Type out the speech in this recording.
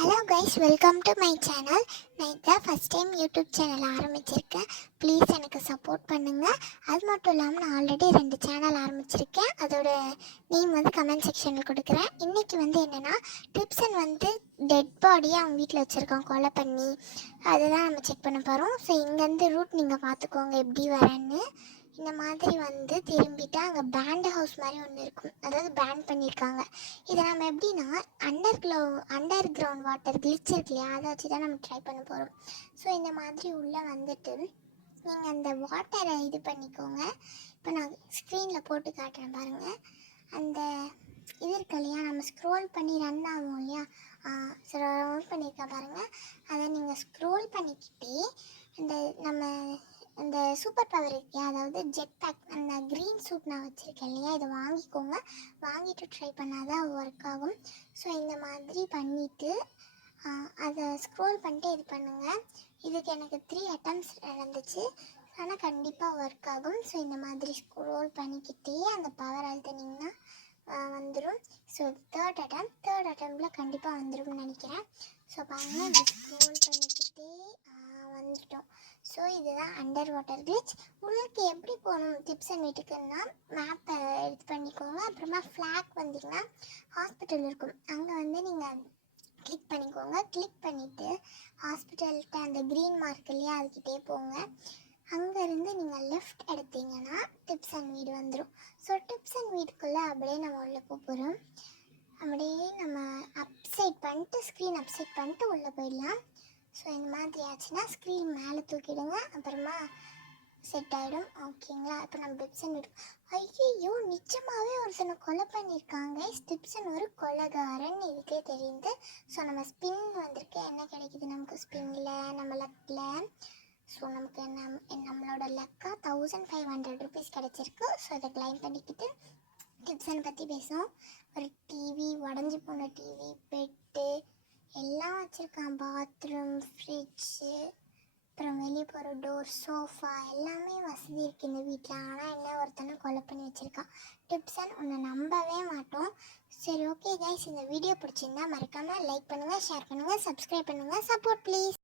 Hello guys, welcome to my channel. நான் இதான் first time YouTube channel ஆரம்பிச்சிருக்கேன். Please எனக்கு சப்போர்ட் பண்ணுங்கள். அது மட்டும் இல்லாமல் நான் ஆல்ரெடி 2 சேனல் ஆரம்பிச்சிருக்கேன். அதோட நேம் கமெண்ட் செக்ஷனில் கொடுக்குறேன். இன்றைக்கி என்னென்னா, டிப்ஸன் டெட் பாடியை அவங்க வீட்டில் வச்சுருக்கான் கொலை பண்ணி. அதுதான் நம்ம செக் பண்ண போகிறோம். ஸோ இங்கேருந்து ரூட் நீங்கள் பார்த்துக்கோங்க எப்படி வரேன்னு. இந்த மாதிரி திரும்பிட்டு அங்கே பேண்ட் ஹவுஸ் மாதிரி ஒன்று இருக்கும், அதாவது பேண்ட் பண்ணியிருக்காங்க. இதை நம்ம எப்படின்னா அண்டர் கிரவுண்ட் வாட்டர் கிளிச் இருக்கு இல்லையா, அதை வச்சு தான் நம்ம ட்ரை பண்ண போகிறோம். ஸோ இந்த மாதிரி உள்ளே நீங்கள் அந்த வாட்டரை இது பண்ணிக்கோங்க. இப்போ நான் ஸ்க்ரீனில் போட்டு காட்டுறேன் பாருங்கள். அந்த இது இருக்கு இல்லையா, நம்ம ஸ்க்ரோல் பண்ணி ரன் ஆகும் இல்லையா, ஸ்க்ரோல் பண்ணியிருக்கேன் பாருங்கள். அதை நீங்கள் ஸ்க்ரோல் பண்ணிக்கிட்டே நம்ம இந்த சூப்பர் பவர் இருக்கே, அதாவது ஜெட் பேக், அந்த க்ரீன் சூட் நான் வச்சுருக்கேன் இல்லையா, இதை வாங்கிக்கோங்க. வாங்கிட்டு ட்ரை பண்ணால் தான் ஒர்க் ஆகும். ஸோ இந்த மாதிரி பண்ணிவிட்டு அதை ஸ்க்ரோல் பண்ணிட்டு இது பண்ணுங்கள். இதுக்கு எனக்கு 3 அட்டம்ப்ட்ஸ் நடந்துச்சு, ஆனால் கண்டிப்பாக ஒர்க் ஆகும். ஸோ இந்த மாதிரி ஸ்க்ரோல் பண்ணிக்கிட்டே அந்த பவர் அழுத்தினீங்கன்னா வந்துடும். ஸோ தேர்ட் அட்டம்ப்டில் கண்டிப்பாக வந்துடும்னு நினைக்கிறேன். ஸோ பாருங்கள், இப்படி ஸ்க்ரோல் பண்ணிக்கிட்டே வந்துட்டோம். ஸோ இதுதான் அண்டர் வாட்டர் கிளிச். உங்களுக்கு எப்படி போகணும் டிப்ஸன் வீட்டுக்குன்னா, மேப்பை இது பண்ணிக்கோங்க. அப்புறமா ஃப்ளாக் வந்தீங்கன்னா ஹாஸ்பிட்டல் இருக்கும், அங்கே நீங்கள் கிளிக் பண்ணிக்கோங்க. கிளிக் பண்ணிவிட்டு ஹாஸ்பிட்டல்கிட்ட அந்த க்ரீன் மார்க் இல்லையா, அதுக்கிட்டே போங்க. அங்கேருந்து நீங்கள் லெஃப்ட் எடுத்தீங்கன்னா டிப்ஸன் வீடு வந்துடும். ஸோ டிப்ஸன் வீட்டுக்குள்ளே அப்படியே நம்ம உள்ளே போகிறோம். அப்படியே நம்ம அப்சைட் பண்ணிட்டு ஸ்க்ரீன் அப்சைட் பண்ணிட்டு உள்ளே போயிடலாம். ஸோ இந்த மாதிரி ஆச்சுன்னா ஸ்க்ரீன் மேலே தூக்கிடுங்க, அப்புறமா செட் ஆகிடும். ஓகேங்களா? இப்போ நம்ம டிப்ஸன் ஐயோ, நிச்சயமாகவே ஒருத்தனை கொலை பண்ணியிருக்காங்க. டிப்ஸன் ஒரு கொலைகாரன் இதுக்கே தெரியுது. ஸோ நம்ம ஸ்பின் வந்திருக்கு. என்ன கிடைக்குது நமக்கு ஸ்பின்னில், நம்ம லக்கில்? ஸோ நமக்கு நம்மளோட லக்காக 1500 ருபீஸ் கிடச்சிருக்கு. ஸோ அதை கிளைம் பண்ணிக்கிட்டு டிப்ஸன் பற்றி பேசுவோம். ஒரு டிவி, உடஞ்சி போன டிவி, பெட்டு எல்லாம் வச்சுருக்கான். பாத்ரூம், ஃப்ரிட்ஜு, அப்புறம் வெளியே போகிற டோர், சோஃபா எல்லாமே வசதி இருக்குது இந்த வீட்டில். ஆனால் என்ன, ஒருத்தனை கொலை பண்ணி வச்சுருக்கான். டிப்ஸன் உன்னை நம்பவே மாட்டோம். சரி, ஓகே கைஸ், இந்த வீடியோ பிடிச்சிருந்தா மறக்காமல் லைக் பண்ணுங்கள், ஷேர் பண்ணுங்கள், சப்ஸ்கிரைப் பண்ணுங்கள். Support please.